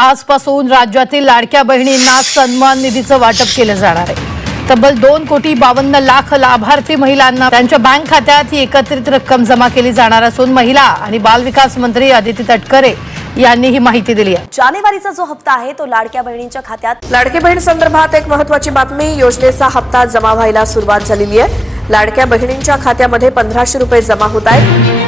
आजपासून राज्यातील लाडक्या बहिणींना सन्मान निधीचं वाटप केलं जाणार आहे। तब्बल 2,52,00,000 लाभार्थी महिलांना त्यांच्या बँक खात्यात ही एकत्रित रक्कम जमा केली जाणार असून महिला आणि बाल विकास मंत्री अदिती तटकरे यांनी ही माहिती दिली आहे। जानेवारीचा जो हप्ता आहे तो लाडक्या बहिणींच्या खात्यात लाडकी बहीण संदर्भात एक महत्त्वाची बातमी, योजनेचा हप्ता जमा व्हायला सुरुवात झालेली आहे। लाडक्या बहिणींच्या खात्यामध्ये 1500 रुपये जमा होत आहेत।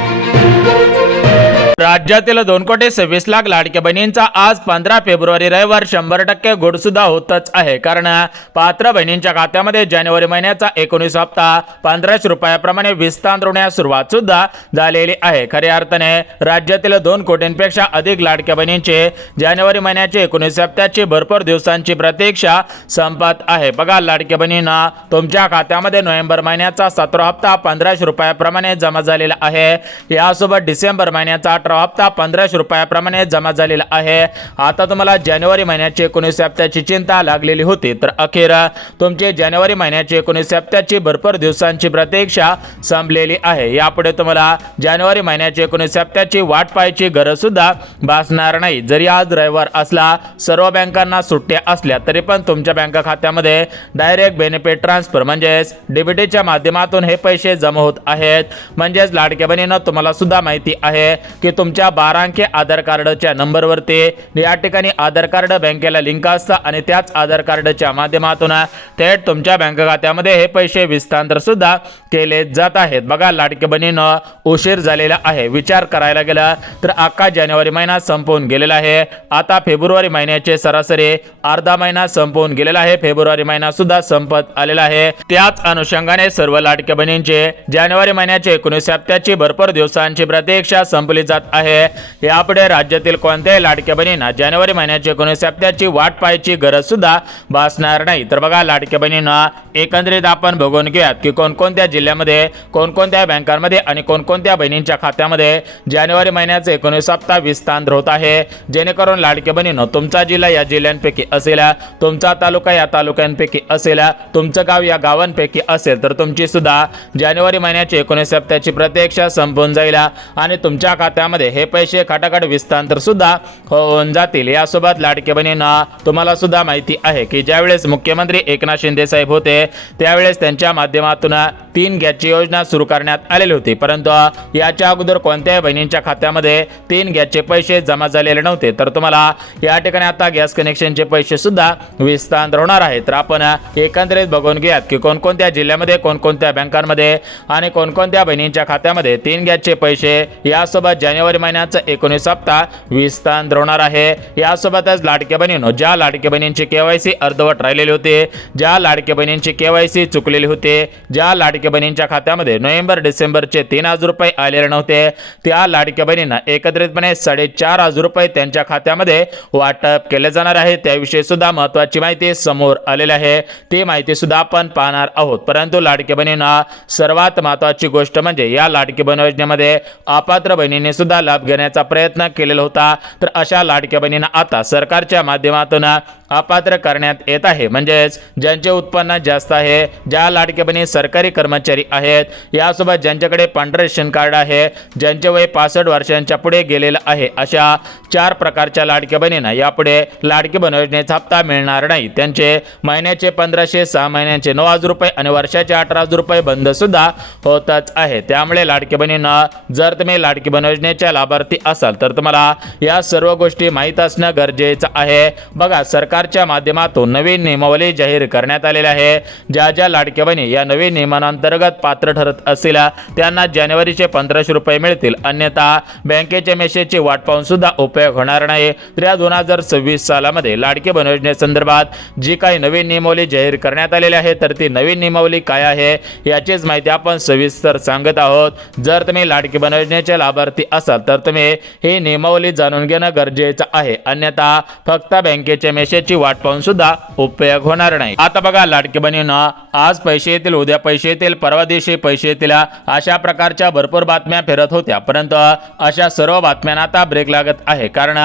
राज्यातील 2,26,00,000 लाडक्या बहिणींचा आज 15 फेब्रुवारी रविवार 100% घोड सुद्धा होतच आहे। कारण पात्र बहिणींच्या खात्यामध्ये जानेवारी महिन्याचा 19 हप्ता 1500 रुपयाप्रमाणे विस्तारण्यास सुरुवात सुद्धा झालेली आहे। खऱ्या अर्थाने राज्यातील 2 कोटींपेक्षा अधिक लाडक्या बहिणींचे जानेवारी महिन्याचे 19 हप्त्याची भरपूर दिवसांची प्रतीक्षा संपत आहे। बघा, लाडक्या बहिणींना तुमच्या खात्यामध्ये नोव्हेंबर महिन्याचा 17 हप्ता 1500 रुपयाप्रमाणे जमा झालेला आहे। यासोबत डिसेंबर महिन्याचा 18 हप्ता 1500 रुपयाप्रमाणे जमा झालेला आहे। आता तुम्हाला जानेवारी महिन्याची 19 हप्त्याची चिंता लागलेली होती, तर अखेर तुमचे जानेवारी महिन्याची 19 हप्त्याची भरपूर दिवसांची प्रतीक्षा संपलेली आहे। यापुढे तुम्हाला जानेवारी महिन्याची 19 हप्त्याची वाट पाहायची गरज सुद्धा भासणार नाही। जरी आज रविवार असला, सर्व बँकांना सुट्ट्या असल्या तरी पण तुमच्या बँक खात्यामध्ये डायरेक्ट बेनिफिट ट्रान्सफर म्हणजेच डीबीटीच्या माध्यमातून हे पैसे जमा होत आहेत। म्हणजेच लाडक्या बहिणींनो, तुम्हाला सुद्धा माहिती आहे की तुमच्या 12 अंकी आधार कार्डच्या नंबरवरती या ठिकाणी आधार कार्ड बँकेला लिंक असतं आणि त्याच आधार कार्डच्या माध्यमातून थेट तुमच्या बँक खात्यामध्ये हे पैसे विस्तार सुद्धा केले जात आहेत। बघा, लाडक्या बहिणींनो, उशीर झालेला आहे। विचार करायला गेला तर अख्खा जानेवारी महिना संपवून गेलेला आहे। आता फेब्रुवारी महिन्याचे सरासरी अर्धा महिना संपवून गेलेला आहे। फेब्रुवारी महिना सुद्धा संपत आलेला आहे। त्याच अनुषंगाने सर्व लाडक्या बहिणींचे जानेवारी महिन्याचे 19 हप्त्याची भरपूर दिवसांची प्रतीक्षा संपली जात आहे। यापुढे राज्यातील कोणत्याही लाडक्या बहिणींना जानेवारी महिन्याची 19 हप्त्याची वाट पाहायची गरज सुद्धा भासणार नाही। तर बघा, लाडक्या बहिणींना एकंदरीत आपण बघून घेऊयात की कोणकोणत्या जिल्ह्यामध्ये, कोणकोणत्या बँकांमध्ये आणि कोणकोणत्या बहिणींच्या खात्यामध्ये जानेवारी महिन्याचे 19 हप्ता विस्तार होत आहे। जेणेकरून लाडक्या बहिणींनो, तुमचा जिल्हा या जिल्ह्यांपैकी असेल, तुमचा तालुका या तालुक्यांपैकी असेल, तुमचं गाव या गावांपैकी असेल, तर तुमची सुद्धा जानेवारी महिन्याची 19 हप्त्याची प्रतीक्षा संपून जाईल आणि तुमच्या खात्यामध्ये हे पैसे खटाखट विस्तार सुद्धा होऊन जातील। यासोबत लाडक्या बहिणींना तुम्हाला सुद्धा माहिती आहे की ज्यावेळेस मुख्यमंत्री एकनाथ शिंदे साहेब होते त्यावेळेस त्यांच्या माध्यमातून 3 गॅसची योजना सुरू करण्यात आलेली होती, परंतु याच्या अगोदर कोणत्याही बहिणींच्या खात्यामध्ये 3 गॅसचे पैसे जमा झालेले नव्हते। तर तुम्हाला या ठिकाणी आता गॅस कनेक्शनचे पैसे सुद्धा विस्तार होणार आहेत। तर आपण एकंदरीत बघून घेऊयात की कोणकोणत्या जिल्ह्यामध्ये, कोणकोणत्या बँकांमध्ये आणि कोणकोणत्या बहिणींच्या खात्यामध्ये 3 गॅसचे पैसे यासोबत जानेवारी महिन्याचा 19 हप्ता विस्तार होणार आहे। यासोबतच लाडक्या बहिणींनो, ज्या लाडक्या बहिणींची केवायसी अर्धवट राहिलेली होती, ज्या लाडक्या बहिणींची केवायसी चुकलेली होती, ज्या लाडक्या बहिणींच्या खात्यामध्ये नोव्हेंबर डिसेंबरचे 3,000 रुपये आलेले नव्हते, त्या लाडक्या बहिणींना एकत्रितपणे 4,500 रुपये त्यांच्या खात्यामध्ये वाटप केले जाणार आहे। त्याविषयी सुद्धा महत्त्वाची माहिती समोर आलेली आहे, ती माहिती सुद्धा आपण पाहणार आहोत। परंतु लाडक्या बहिणींना सर्वात महत्त्वाची गोष्ट म्हणजे या लाडकी बहीण योजनेमध्ये अपात्र बहिणींनी सुद्धा लाभ घेण्याचा प्रयत्न केलेला होता, तर अशा लाडक्या बहिणींना आता सरकारच्या माध्यमातून अपात्र करण्यात येत आहे। म्हणजेच ज्यांचे उत्पन्न जास्त आहे, ज्या लाडक्या बहिणी सरकारी कर्मचारी आहेत, यासोबत ज्यांच्याकडे पांढरे रेशन कार्ड आहे, ज्यांचे वय 65 वर्षांच्या पुढे गेलेलं आहे, अशा 4 प्रकारच्या लाडक्या बहिणींना यापुढे लाडकी बहीण योजनेचा हप्ता मिळणार नाही। त्यांचे महिन्याचे 1500, 6 महिन्यांचे 9,000 रुपये आणि वर्षाचे 18,000 रुपये बंद सुद्धा होतच आहे। त्यामुळे लाडकी बहिणींना, जर तुम्ही लाडकी बहीण योजनेच्या लाभार्थी असाल तर तुम्हाला या सर्व गोष्टी माहीत असणं गरजेचं आहे। बघा, सरकारच्या माध्यमातून नवीन नियमावली जाहीर करण्यात आलेली आहे। ज्या ज्या लाडक्या बहिणी या नवीन नियमांतर्गत पात्र ठरत असतील त्यांना जानेवारीचे 1500 रुपये मिळतील, अन्यथा बँकेच्या मेसेजची वाट पाहून सुद्धा उपयोग होणार नाही। तर या 2026 सालामध्ये लाडकी बहीण योजनेसंदर्भात जी काही नवीन नियमावली जाहीर करण्यात आलेली आहे, तर ती नवीन नियमावली काय आहे याचीच माहिती आपण सविस्तर सांगत आहोत। जर तुम्ही लाडकी बहीण योजनेचे लाभार्थी असाल तर तुम्ही ही नियमावली जाणून घेणं गरजेचं आहे, अन्यथा फक्त बँकेचे मेसेज हप्त्याची वाट पाहून सुद्धा उपयोग होणार नाही। आता बघा लाडकी बहिणींनो, आज पैसे येतील, उद्या पैसे येतील, परवा दिवशी पैसे येतील, अशा प्रकारच्या भरपूर बातम्या फिरत होत्या, परंतु अशा सर्व बातम्यांना आता ब्रेक लागत आहे। कारण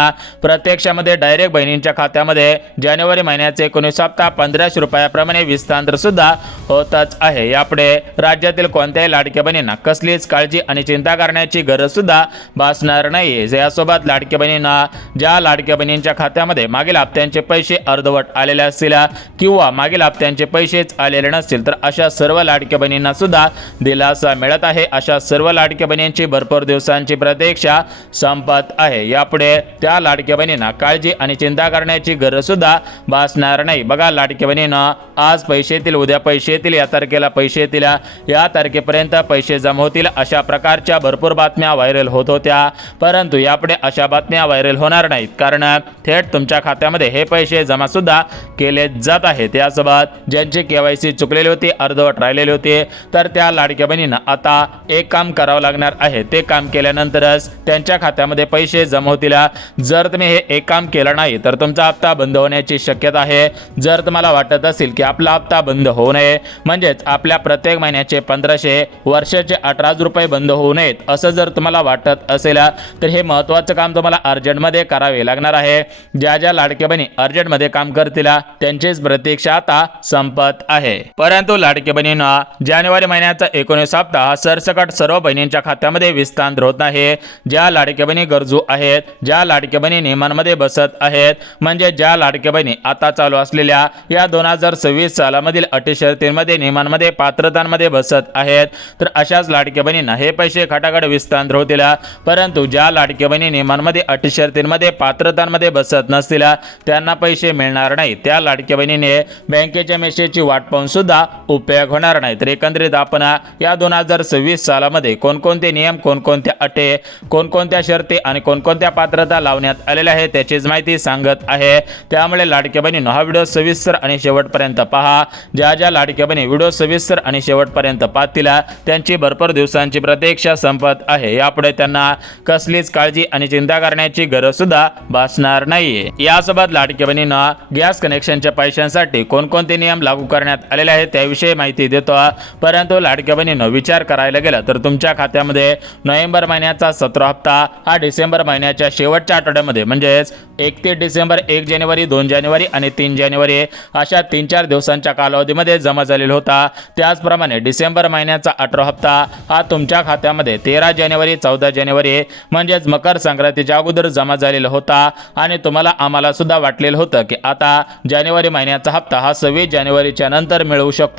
प्रत्यक्षामध्ये डायरेक्ट बहिणींच्या खात्यामध्ये जानेवारी महिन्याचे 19 हप्ता 1500 रुपयाप्रमाणे विस्तार सुद्धा होतच आहे। यापुढे राज्यातील कोणत्याही लाडक्या बहिणींना कसलीच काळजी आणि चिंता करण्याची गरज सुद्धा भासणार नाही। यासोबत लाडक्या बहिणींना ज्या लाडक्या बहिणींच्या खात्यामध्ये मागील हप्त्यांचे पैसे अर्धवट आलेले असतील किंवा मागील हप्त्यांचे पैसेच आलेले नसतील, तर अशा सर्व लाडक्या बहिणींना सुद्धा दिलासा मिळत आहे। अशा सर्व लाडक्या बहिणींची भरपूर दिवसांची प्रतीक्षा संपत आहे। यापुढे त्या लाडक्या बहिणींना काळजी आणि चिंता करण्याची गरज सुद्धा भासणार नाही। बघा लाडक्या बहिणींना आज पैसे येतील, उद्या पैसे येतील, या तारखेला पैसे येतील, या तारखेपर्यंत पैसे जमा होतील, अशा प्रकारच्या भरपूर बातम्या व्हायरल होत होत्या, परंतु यापुढे अशा बातम्या व्हायरल होणार नाहीत, कारण थेट तुमच्या खात्यामध्ये हे पैसे जमा सुद्धा केले जात आहेत। यासोबत ज्यांची KYC चुकलेली होती, अर्धवट राहिलेली होती, तर त्या लाडक्या बहिणींना आता एक काम करावं लागणार आहे। ते काम केल्यानंतरच त्यांच्या खात्यामध्ये पैसे जमा होतील। जर तुम्ही हे एक काम केलं नाही तर तुमचा हप्ता बंद होण्याची शक्यता आहे। जर तुम्हाला वाटत असेल की आपला हप्ता बंद होऊ नये, म्हणजेच आपल्या प्रत्येक महिन्याचे 1500, वर्षाचे 18 रुपये बंद होऊ नयेत, असं जर तुम्हाला वाटत असेल तर हे महत्त्वाचं काम तुम्हाला अर्जंटमध्ये करावे लागणार आहे। ज्या ज्या लाडक्या बहिणी अर्जंटमध्ये काम करतील त्यांचीच प्रतीक्षा आता संपत आहे। परंतु लाडक्या बहिणींना जानेवारी महिन्याचा 19 हप्ता हा सरसकट सर्व बहिणींच्या खात्यामध्ये विस्तार होत नाही। ज्या लाडक्या बहिणी गरजू आहेत, ज्या लाडक्या बहिणी नियमांमध्ये बसत आहेत, म्हणजे ज्या लाडक्या बहिणी आता चालू असलेल्या या 2026 सालामधील अटी शर्तींमध्ये, नियमांमध्ये, पात्रतांमध्ये बसत आहेत, तर अशाच लाडक्या बहिणींना हे पैसे खटाखट विस्तार होतील। परंतु ज्या लाडक्या बहिणी नियमांमध्ये, अटी शर्तींमध्ये, पात्रतांमध्ये बसत नसतील त्यांना पैसे मिळणार नाही। त्या लाडक्या बहिणीने बँकेच्या मेसेजची वाट पाहून सुद्धा उपयोग होणार नाही। तर एकंदरीत आपण या 2026 सालामध्ये कोणकोणते नियम, कोणकोणत्या अटी, कोणकोणत्या शर्ती आणि कोणकोणत्या पात्रता लावण्यात आलेल्या आहेत त्याचीच माहिती सांगत आहे। त्यामुळे लाडक्या बहिणींनो, हा व्हिडिओ सविस्तर आणि शेवटपर्यंत पहा। ज्या ज्या लाडक्या बहिणी व्हिडिओ सविस्तर आणि शेवटपर्यंत पाहतील त्यांची भरपूर दिवसांची प्रतीक्षा संपत आहे। यापुढे त्यांना कसलीच काळजी आणि चिंता करण्याची गरज सुद्धा भासणार नाहीये। यासोबत लाडक्या बहिणींना गॅस कनेक्शनच्या पैशांसाठी कोणकोणते नियम लागू करण्यात आलेले आहेत त्याविषयी माहिती देतो। परंतु लाडक्या बहिणींनो, विचार करायला गेला तर तुमच्या खात्यामध्ये नोव्हेंबर महिन्याचा 17 हप्ता हा डिसेंबर महिन्याच्या शेवटच्या आठवड्यामध्ये, म्हणजेच 31 डिसेंबर, 1 जानेवारी, 2 जानेवारी आणि 3 जानेवारी अशा 3-4 दिवसांच्या कालावधीमध्ये जमा झालेला होता। त्याचप्रमाणे डिसेंबर महिन्याचा 18 हप्ता हा तुमच्या खात्यामध्ये 13 जानेवारी, 14 जानेवारी म्हणजेच मकर संक्रांतीच्या अगोदर जमा झालेला होता आणि तुम्हाला आम्हाला सुद्धा वाटलेलं होतं की आता जानेवारी महिन्याचा हप्ता हा 26 जानेवारीच्या नंतर मिळू शकतो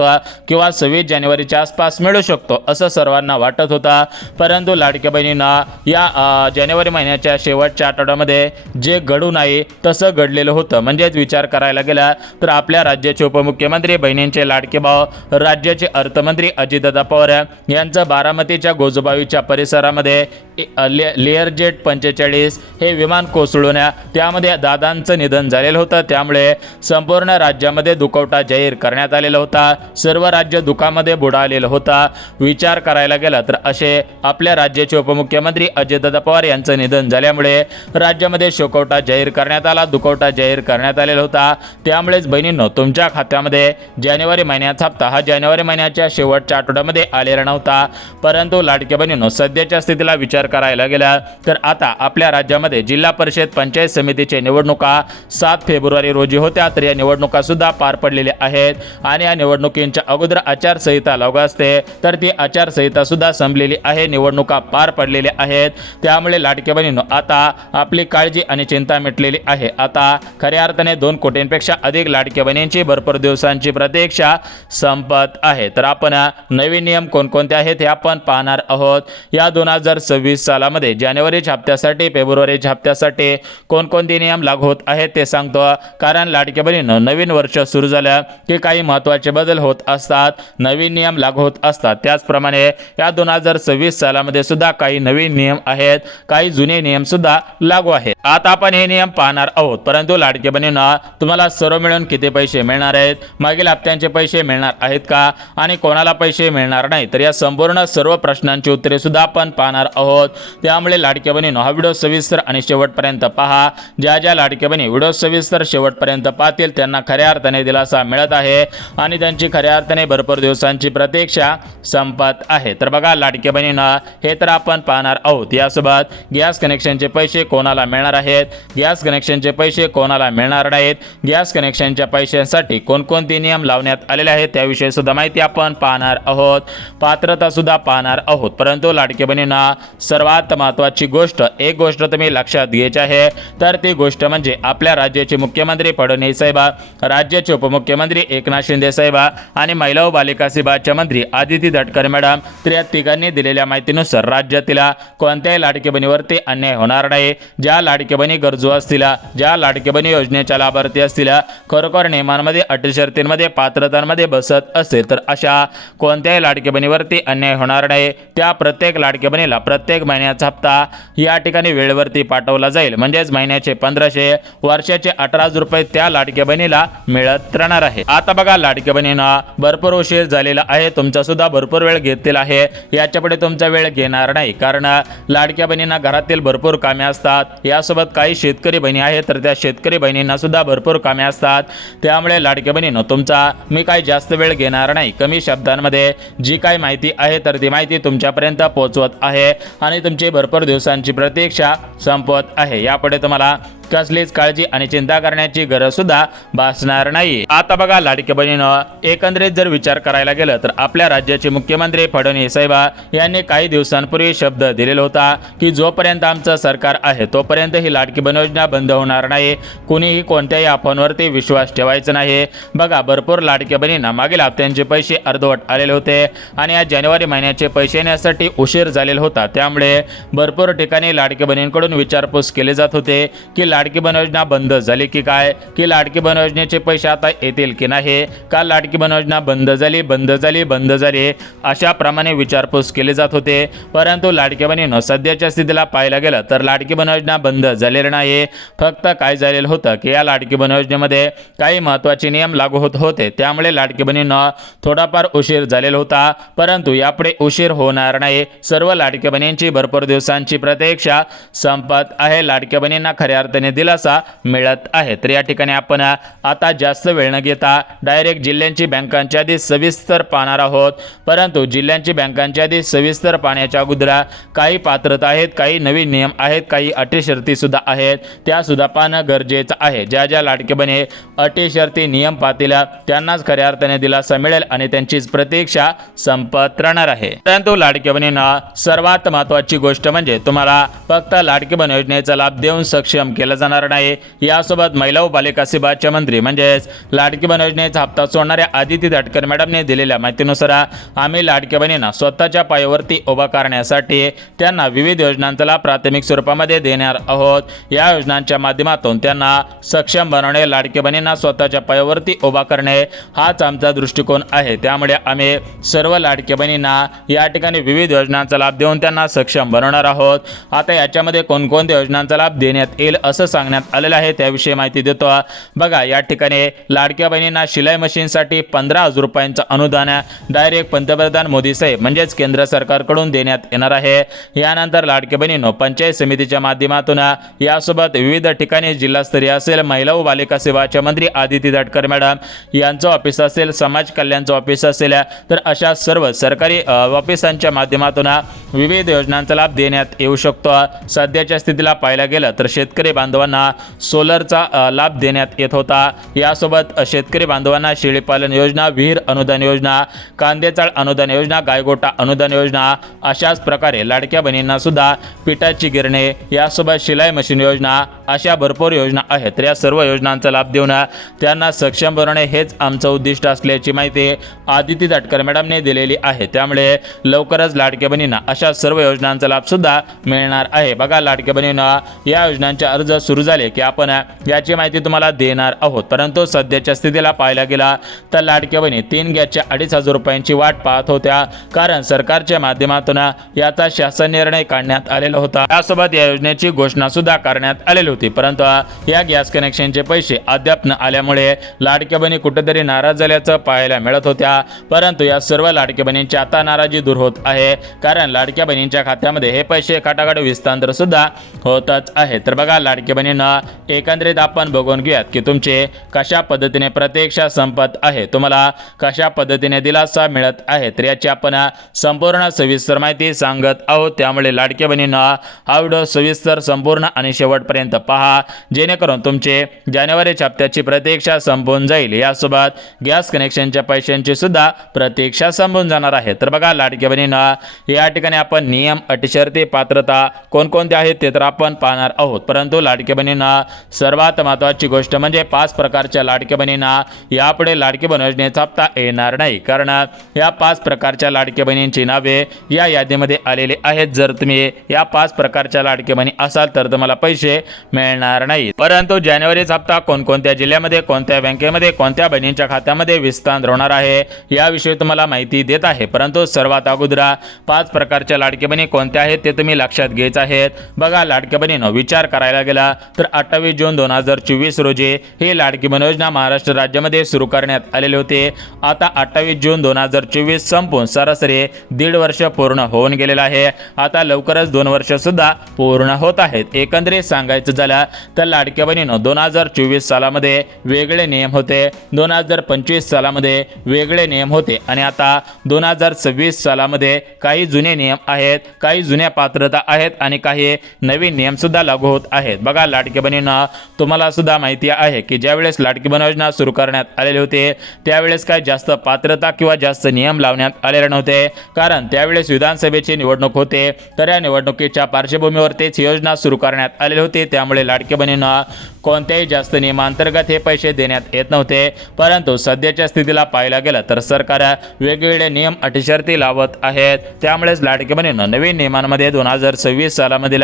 किंवा 26 जानेवारीच्या आसपास मिळू शकतो, असं सर्वांना वाटत होता। परंतु लाडक्या बहिणींना या जानेवारी महिन्याच्या शेवटच्या आठवड्यामध्ये जे घडू नाही तसं घडलेलं होतं। म्हणजेच विचार करायला गेला तर आपल्या राज्याचे उपमुख्यमंत्री, बहिणींचे लाडके भाऊ, राज्याचे अर्थमंत्री अजितदादा पवार यांचं बारामतीच्या गोजोबावीच्या परिसरामध्ये लेअरजेट 45 हे विमान कोसळून त्यामध्ये दादांचं निधन झालेलं होतं। त्यामुळे संपूर्ण राज्यामध्ये दुखवटा जाहीर करण्यात आलेला होता। सर्व राज्य दुःखामध्ये बुडालेलं होता। विचार करायला गेला तर असे आपल्या राज्याचे उपमुख्यमंत्री अजितदादा पवार यांचं निधन झाल्यामुळे राज्यामध्ये शोकवटा जाहीर करण्यात आला, दुखवटा जाहीर करण्यात आलेला होता। त्यामुळेच बहिणींनो, तुमच्या खात्यामध्ये जानेवारी महिन्याचा हप्ता हा जानेवारी महिन्याच्या शेवटच्या आठवड्यामध्ये आलेला नव्हता। परंतु लाडक्या बहिणींनो, सध्याच्या स्थितीला विचार करायला गेला तर आता आपल्या राज्यामध्ये जिल्हा परिषद, पंचायत समितीचे निवडणुका 7 फेब्रुवारी रोजी होत्या, तर या निवडणुका सुद्धा पार पडलेल्या आहेत आणि या निवडणुकींच्या अगोदर आचारसंहिता लागू असते, तर ती आचारसंहिता सुद्धा संपलेली आहे, निवडणुका पार पडलेल्या आहेत। त्यामुळे लाडक्या बहिणींनो, आता आपली काळजी आणि चिंता मिटलेली आहे। आता खऱ्या अर्थाने 2 कोटींपेक्षा अधिक लाडक्या बहिणींची भरपूर दिवसांची प्रतीक्षा संपत आहे। तर आपण नवीन नियम कोणकोणते आहेत हे आपण पाहणार आहोत। या 2026 सालामध्ये जानेवारीच्या हप्त्यासाठी, फेब्रुवारीच्या हप्त्यासाठी कोणकोणते नियम लागू होत आहेत ते सांगतो। कारण लाडक्या बहिणींनो, नवीन वर्ष सुरू झालं की काही महत्त्वाचे बदल होत असतात, नवीन नियम लागू होत असतात। त्याचप्रमाणे या 2026 सालामध्ये सुद्धा काही नवीन नियम आहेत, काही जुने नियम सुद्धा लागू आहेत। आता आपण हे नियम पाहणार आहोत। परंतु लाडक्या बहिणींनो, तुम्हाला सर्व मिळून किती पैसे मिळणार आहेत, मागील हप्त्यांचे पैसे मिळणार आहेत का आणि कोणाला पैसे मिळणार नाही, तर या संपूर्ण सर्व प्रश्नांची उत्तरे सुद्धा आपण पाहणार आहोत। त्यामुळे लाडक्या बहिणींनो, हा व्हिडिओ सविस्तर आणि शेवटपर्यंत पहा। ज्या ज्या लाडक्या बहिणी व्हिडिओ सविस्तर सविस्तर शेवटपर्यंत पाहतील त्यांना खऱ्या अर्थाने दिलासा मिळत आहे आणि त्यांची खऱ्या अर्थाने भरपूर दिवसांची प्रतीक्षा संपत आहे. तर बघा लाडक्या बहिणींनो, हे तर आपण पाहणार आहोत. यासोबत गॅस कनेक्शनचे पैसे कोणाला मिळणार आहेत, गॅस कनेक्शनचे पैसे कोणाला मिळणार नाहीत, गॅस कनेक्शनच्या पैशांसाठी कोणकोणते नियम लावण्यात आलेले आहेत त्याविषयी सुद्धा माहिती आपण पाहणार आहोत, पात्रता सुद्धा पाहणार आहोत. परंतु लाडक्या बहिणींना सर्वात महत्त्वाची गोष्ट, एक गोष्ट तुम्ही लक्षात घ्यायची आहे, तर ती गोष्ट म्हणजे आपल्या राज्याचे मुख्यमंत्री फडणवीस साहेब, राज्याचे उपमुख्यमंत्री एकनाथ शिंदे साहेब आणि महिला व बालिका विभागाच्या मंत्री आदिती तटकरे मॅडम या तिघांनी दिलेल्या माहितीनुसार राज्यातील कोणत्याही लाडकी बहिणीवरती अन्याय होणार नाही. ज्या लाडकी बहिणी गरजू असतील, ज्या लाडकी बहिणी योजनेच्या लाभार्थी असतील, खरोखर नियमांमध्ये अटी शर्तींमध्ये पात्रतांमध्ये बसत असेल तर अशा कोणत्याही लाडकी बहिणीवरती अन्याय होणार नाही. त्या प्रत्येक लाडकी बहिणीला प्रत्येक महिन्याचा हप्ता या ठिकाणी वेळेवरती पाठवला जाईल. म्हणजेच महिन्याचे 1500, वर्षाचे 1800 रुपये त्या लाडक्या बहिणीला मिळत राहणार आहे. आता बघा लाडक्या बहिणींना भरपूर उशीर झालेला आहे, तुमचा सुद्धा भरपूर वेळ घेतलेला आहे. याच्यापुढे तुमचा वेळ घेणार नाही, कारण लाडक्या बहिणींना घरातील भरपूर कामे असतात. यासोबत काही शेतकरी बहिणी आहेत तर त्या शेतकरी बहिणींना सुद्धा भरपूर कामे असतात. त्यामुळे लाडक्या बहिणींनो, तुमचा मी काही जास्त वेळ घेणार नाही. कमी शब्दांमध्ये जी काही माहिती आहे तर ती माहिती तुमच्यापर्यंत पोहोचवत आहे आणि तुमची भरपूर दिवसांची प्रतीक्षा संपवत आहे. यापुढे तुम्हाला कसलीच काळजी आणि चिंता करण्याची गरज सुद्धा भासणार नाही. आता बघा लाडक्या बहिणींनो, एकंदरीत जर विचार करायला गेलं तर आपल्या राज्याचे मुख्यमंत्री फडणवीस साहेब यांनी काही दिवसांपूर्वी शब्द दिलेला होता की जोपर्यंत आमचं सरकार आहे तोपर्यंत ही लाडकी बहीण योजना बंद होणार नाही. कुणीही कोणत्याही अफवांवरती विश्वास ठेवायचा नाही. बघा भरपूर लाडक्या बहिणींना मागील हप्त्यांचे पैसे अर्धवट आलेले होते आणि या जानेवारी महिन्याचे पैसे येण्यासाठी उशीर झालेला होता. त्यामुळे भरपूर ठिकाणी लाडक्या बहिणींकडून विचारपूस केली जात होते की लाडकी बहीण योजना बंद झाली की काय, की लाडकी बहीण योजनेचे पैसे आता येतील की नाही, का लाडकी बहीण योजना बंद झाली अशा प्रमाणे विचारपूस केली जात होते. परंतु लाडक्या बहिणींनो, सध्याच्या स्थितीला पाहायला गेलं तर लाडकी बहीण योजना बंद झालेली नाही. फक्त काय झालेलं होतं की या लाडकी बहीण योजनेमध्ये काही महत्त्वाचे नियम लागू होत होते. त्यामुळे लाडकी बहिणींना थोडाफार उशीर झालेला होता, परंतु यापुढे उशीर होणार नाही. सर्व लाडक्या बहिणींची भरपूर दिवसांची प्रतीक्षा संपत आहे. लाडक्या बहिणींना खऱ्या अर्थाने दिलासा मिळत आहे. तर या ठिकाणी आपण आता जास्त वेळ न घेता डायरेक्ट जिल्ह्यांची बँकांची यादी सविस्तर पाहणार आहोत. परंतु जिल्ह्यांची बँकांची यादी सविस्तर पाहण्याच्या अगोदर काही पात्रता आहेत, काही नवीन नियम आहेत, काही अटी शर्ती सुद्धा आहेत, त्या सुद्धा पाहणं गरजेचं आहे. ज्या ज्या लाडकी बहिणी अटी शर्ती नियम पाहतील त्यांनाच खऱ्या अर्थाने दिलासा मिळेल आणि त्यांचीच प्रतीक्षा संपत राहणार आहे. परंतु लाडकी बहिणींना सर्वात महत्त्वाची गोष्ट म्हणजे तुम्हाला फक्त लाडकी बहीण योजनेचा लाभ देऊन सक्षम केला जाणार नाही. यासोबत महिला व बालिका विभागाच्या मंत्री म्हणजेच लाडकी बहीण योजनेचा हप्ता सोडणाऱ्या आदिती तटकरे मॅडमने दिलेल्या माहितीनुसार आम्ही लाडक्या बहिणींना स्वतःच्या पायावरती उभा करण्यासाठी त्यांना विविध योजनांचा लाभ प्राथमिक स्वरूपामध्ये देणार आहोत. या योजनांच्या माध्यमातून त्यांना सक्षम बनवणे, लाडक्या बहिणींना स्वतःच्या पायावरती उभा करणे हाच आमचा दृष्टिकोन आहे. त्यामुळे आम्ही सर्व लाडक्या बहिणींना या ठिकाणी विविध योजनांचा लाभ देऊन त्यांना सक्षम बनवणार आहोत. आता याच्यामध्ये कोणकोणत्या योजनांचा लाभ देण्यात येईल असं सांगण्यात आलेलं आहे, त्याविषयी माहिती देतो. बघा या ठिकाणी लाडक्या बहिणींना शिलाई मशीनसाठी 15,000 रुपयांचं अनुदान डायरेक्ट पंतप्रधान मोदी साहेब म्हणजेच केंद्र सरकारकडून देण्यात येणार आहे. यानंतर लाडक्या बहिणींनो, पंचायत समितीच्या माध्यमातून यासोबत विविध ठिकाणी जिल्हास्तरीय असेल, महिला व बालिका विभागाच्या मंत्री आदिती तटकरे मॅडम यांचं ऑफिस असेल, समाज कल्याणचं ऑफिस असेल, तर अशा सर्व सरकारी ऑफिसांच्या माध्यमातून विविध योजनांचा लाभ देण्यात येऊ शकतो. सध्याच्या स्थितीला पाहायला गेलं तर शेतकरी बांधवांना सोलरचा लाभ देण्यात येत होता. यासोबत शेतकरी बांधवांना शेळीपालन योजना, विहीर अनुदान योजना, कांदेचाळ अनुदान योजना, गायगोटा अनुदान योजना, अशाच प्रकारे लाडक्या बहिणींना सुद्धा पिठाची गिरणे, यासोबत शिलाई मशीन योजना, अशा भरपूर योजना आहेत. तर या सर्व योजनांचा लाभ देऊन त्यांना सक्षम बनवणे हेच आमचं उद्दिष्ट असल्याची माहिती आदिती तटकरे मॅडमने दिलेली आहे. त्यामुळे लवकरच लाडक्या बहिणींना अशा सर्व योजनांचा लाभ सुद्धा मिळणार आहे. बघा लाडक्या बहिणींना या योजनांचे अर्ज सुरू झाले की आपण याची माहिती तुम्हाला देणार आहोत. परंतु सध्याच्या स्थितीला पाहायला गेला तर लाडक्या बहिणी 3 गॅसच्या 2,500 रुपयांची वाट पाहत होत्या, कारण सरकारच्या माध्यमातून याचा शासन निर्णय काढण्यात आलेला होता. यासोबत या योजनेची घोषणा सुद्धा करण्यात आलेली होती. होती, परंतु या गॅस कनेक्शनचे पैसे अद्याप न आल्यामुळे लाडक्या बहिणी कुठेतरी नाराज झाल्याचं पाहायला मिळत होत्या. परंतु या सर्व लाडक्या बहिणींची आता नाराजी दूर होत आहे, कारण लाडक्या बहिणींच्या खात्यामध्ये हे पैसे खटाखट विस्तार सुद्धा होतच आहे. तर बघा लाडक्या बहिणींना एकंदरीत आपण बघून घेऊयात की तुमचे कशा पद्धतीने प्रतीक्षा संपत आहे, तुम्हाला कशा पद्धतीने दिलासा मिळत आहे. तर याची आपण संपूर्ण सविस्तर माहिती सांगत आहोत, त्यामुळे लाडक्या बहिणींना हा व्हिडिओ सविस्तर संपूर्ण आणि शेवटपर्यंत पहा, जेणेकरून तुमचे जानेवारीच्या हप्त्याची प्रतीक्षा संपून जाईल. यासोबत गॅस कनेक्शनच्या पैशांची सुद्धा प्रतीक्षा संपून जाणार आहे. तर बघा लाडक्या बहिणींना या ठिकाणी आपण नियम, अटी, शर्ती, पात्रता कोणकोणते आहेत ते तर आपण पाहणार आहोत. परंतु लाडक्या बहिणींना सर्वात महत्त्वाची गोष्ट म्हणजे 5 प्रकारच्या लाडक्या बहिणींना यापुढे लाडकी बहीण योजनेचा हप्ता येणार नाही, कारण या 5 प्रकारच्या लाडक्या बहिणींची नावे या यादीमध्ये आलेले आहेत. जर तुम्ही या 5 प्रकारच्या लाडक्या बहिणी असाल तर तुम्हाला पैसे मिळणार नाही. परंतु जानेवारीचा हप्ता कोणकोणत्या जिल्ह्यामध्ये, कोणत्या बँकेमध्ये, कोणत्या बहिणींच्या खात्यामध्ये विस्तार होणार आहे याविषयी तुम्हाला माहिती देत आहे. परंतु सर्वात अगोदर 5 प्रकारच्या लाडक्या बहिणी कोणत्या आहेत ते तुम्ही लक्षात घ्यायचं आहेत. बघा लाडक्या बहिणींनो, विचार करायला गेला तर 28 जून 2024 रोजी ही लाडकी बहीण योजना महाराष्ट्र राज्यामध्ये सुरू करण्यात आलेले होते. आता 28 जून 2024 संपून सरासरी 1.5 वर्ष पूर्ण होऊन गेलेला आहे. आता लवकरच 2 वर्ष सुद्धा पूर्ण होत आहेत. एकंदरीत सांगायचं झालं तर लाडक्या बहिणींनो, 2024 सालामध्ये वेगळे नियम होते, 2025 सालामध्ये वेगळे नियम होते आणि आता 2026 सालामध्ये काही जुने नियम आहेत, काही जुन्या पात्रता आहेत आणि काही नवीन नियम सुद्धा लागू होत आहेत. बघा लाडक्या बहिणींना, तुम्हाला सुद्धा माहिती आहे की ज्यावेळेस लाडकी बहीण योजना सुरू करण्यात आलेले होते त्यावेळेस काय जास्त पात्रता किंवा जास्त नियम लावण्यात आलेले नव्हते, कारण त्यावेळेस विधानसभेची निवडणूक होते. तर या निवडणुकीच्या पार्श्वभूमीवर तेच योजना सुरू करण्यात आलेली होती, त्यामुळे लाडक्या बहिणींना कोणत्याही जास्त नियमांतर्गत हे पैसे देण्यात येत नव्हते. परंतु सध्याच्या स्थितीला पाहायला गेलं तर सरकार वेगवेगळे नियम, अटी, शर्ती लावत आहेत. त्यामुळेच लाडक्या बहिणींना नवीन नियमांमध्ये 2026 सालामध्ये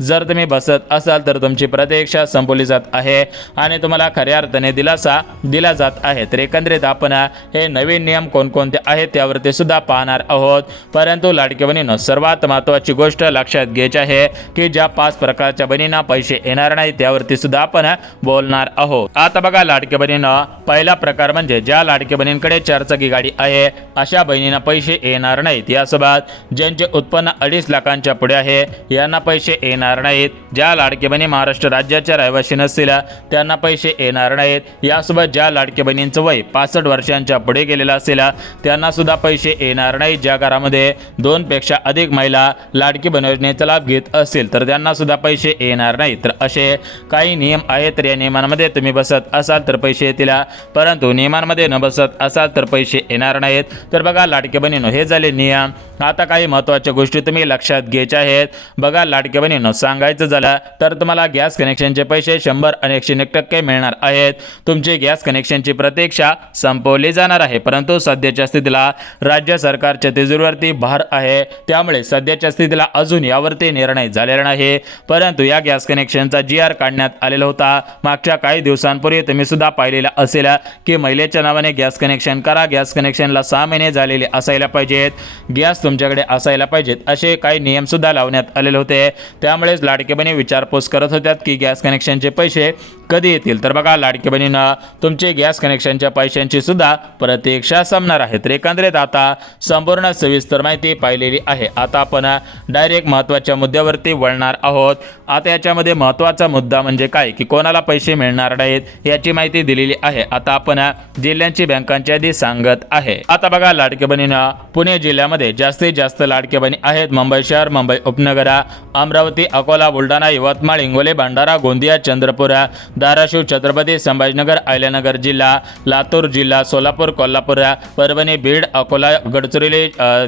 जर तुम्ही बसत असाल तर तुमची प्रतीक्षा संपवली जात आहे आणि तुम्हाला खऱ्या अर्थाने दिलासा दिला जात आहे. तर एकंदरीत आपण हे नवीन नियम कोणकोणते आहेत त्यावरती सुद्धा पाहणार आहोत. परंतु लाडक्या बहिणींनो, सर्वात महत्त्वाची गोष्ट लक्षात घ्यायची आहे की ज्या 5 प्रकारच्या बहिणींना पैसे येणार नाही त्यावरती सुद्धा आपण बोलणार आहोत. आता बघा लाडक्या बहिणींना, पहिला प्रकार म्हणजे ज्या लाडक्या बहिणींकडे 4 चाकी गाडी आहे अशा बहिणींना पैसे येणार नाहीत. यासोबत ज्यांचे उत्पन्न 2.5 लाखांच्या पुढे आहे यांना पैसे येणार नाहीत. ज्या लाडक्या बहिणी महाराष्ट्र राज्याच्या रहिवासी नसतील त्यांना पैसे येणार नाहीत. यासोबत ज्या लाडक्या बहिणींचं वय 65 वर्षांच्या पुढे गेलेलं असेल त्यांना सुद्धा पैसे येणार नाहीत. ज्या घरामध्ये 2 पेक्षा अधिक महिला लाडकी बहीण योजनेचा लाभ घेत असतील तर त्यांना सुद्धा पैसे येणार नाहीत. तर असे काही नियम आहेत. तर या नियमांमध्ये तुम्ही बसत असाल तर पैसे येतील, परंतु नियमांमध्ये न बसत असाल तर पैसे येणार नाहीत. तर बघा लाडक्या बहिणींनो, हे झाले नियम. आता काही महत्त्वाच्या गोष्टी तुम्ही लक्षात घ्यायच्या आहेत. बघा लाडक्या बहिणींनो, सांगायचं झालं तर तुम्हाला गॅस कनेक्शनचे पैसे 100 आणि 101% मिळणार आहेत. तुमची गॅस कनेक्शनची प्रतीक्षा संपवली जाणार आहे. परंतु सध्याच्या स्थितीला राज्य सरकारच्या तिजोरीवरती भार आहे, त्यामुळे सध्याच्या स्थितीला अजून यावरती निर्णय झालेला नाही. परंतु या गॅस कनेक्शनचा GR काढण्यात आलेला होता मागच्या काही दिवसांपूर्वी. तुम्ही सुद्धा पाहिलेला असेल की महिलेच्या नावाने गॅस कनेक्शन करा, गॅस कनेक्शनला 6 महिने झालेले असायला पाहिजेत, गॅस तुमच्याकडे असायला पाहिजेत, असे काही नियम सुद्धा लावण्यात आलेले होते. त्यामुळेच लाडकी बहिणी विचारपूस करत होत्या की गॅस कनेक्शनचे पैसे कधी येतील. तर बघा लाडकी बहिणींना, तुमचे गॅस कनेक्शनच्या पैशांची सुद्धा प्रतीक्षा संपणार आहे. तर एकंदरीत आता संपूर्ण सविस्तर माहिती पाहिलेली आहे. आता आपण डायरेक्ट महत्त्वाच्या मुद्द्यावरती वळणार आहोत. आता याच्यामध्ये महत्त्वाचा मुद्दा म्हणजे काय की कोणाला पैसे मिळणार नाहीत याची माहिती दिलेली आहे. आता आपण जिल्ह्यांची, बँकांची यादी सांगत आहे. आता बघा लाडक्या बहिणींना, पुणे जिल्ह्यामध्ये जास्तीत जास्त लाडक्या बहिणी आहेत. मुंबई शहर, मुंबई उपनगर, अमरावती, अकोला, बुलढाणा, यवतमाळ, हिंगोली, भंडारा, गोंदिया, चंद्रपूर, धाराशिव, छत्रपती संभाजीनगर, अहिल्यानगर जिल्हा, लातूर जिल्हा, सोलापूर, कोल्हापूर, परभणी, बीड, अकोला, गडचिरोली,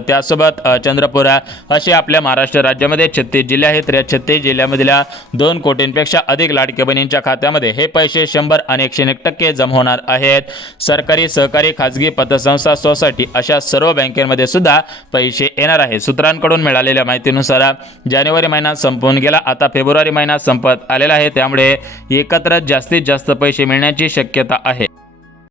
त्यासोबत चंद्रपूर असे आपल्या महाराष्ट्र राज्यामध्ये 36 जिल्हे आहेत. या 36 जिल्ह्यामधल्या 2 कोटींपेक्षा अधिक लाडक्या बहिणींच्या खात्यामध्ये हे पैसे 100 आणि 101% जमा होणार आहेत. सरकारी, सहकारी, खाजगी, पतसंस्था, सोसायटी अशा सर्व बँकेमध्ये सुद्धा पैसे येणार आहेत. सूत्रांकडून मिळालेल्या माहितीनुसार जानेवारी महिना संपून गेला, आता फेब्रुवारी महिना संपत आलेला आहे. त्यामुळे एकत्र जास्तीत जास्त पैसे मिळण्याची शक्यता आहे.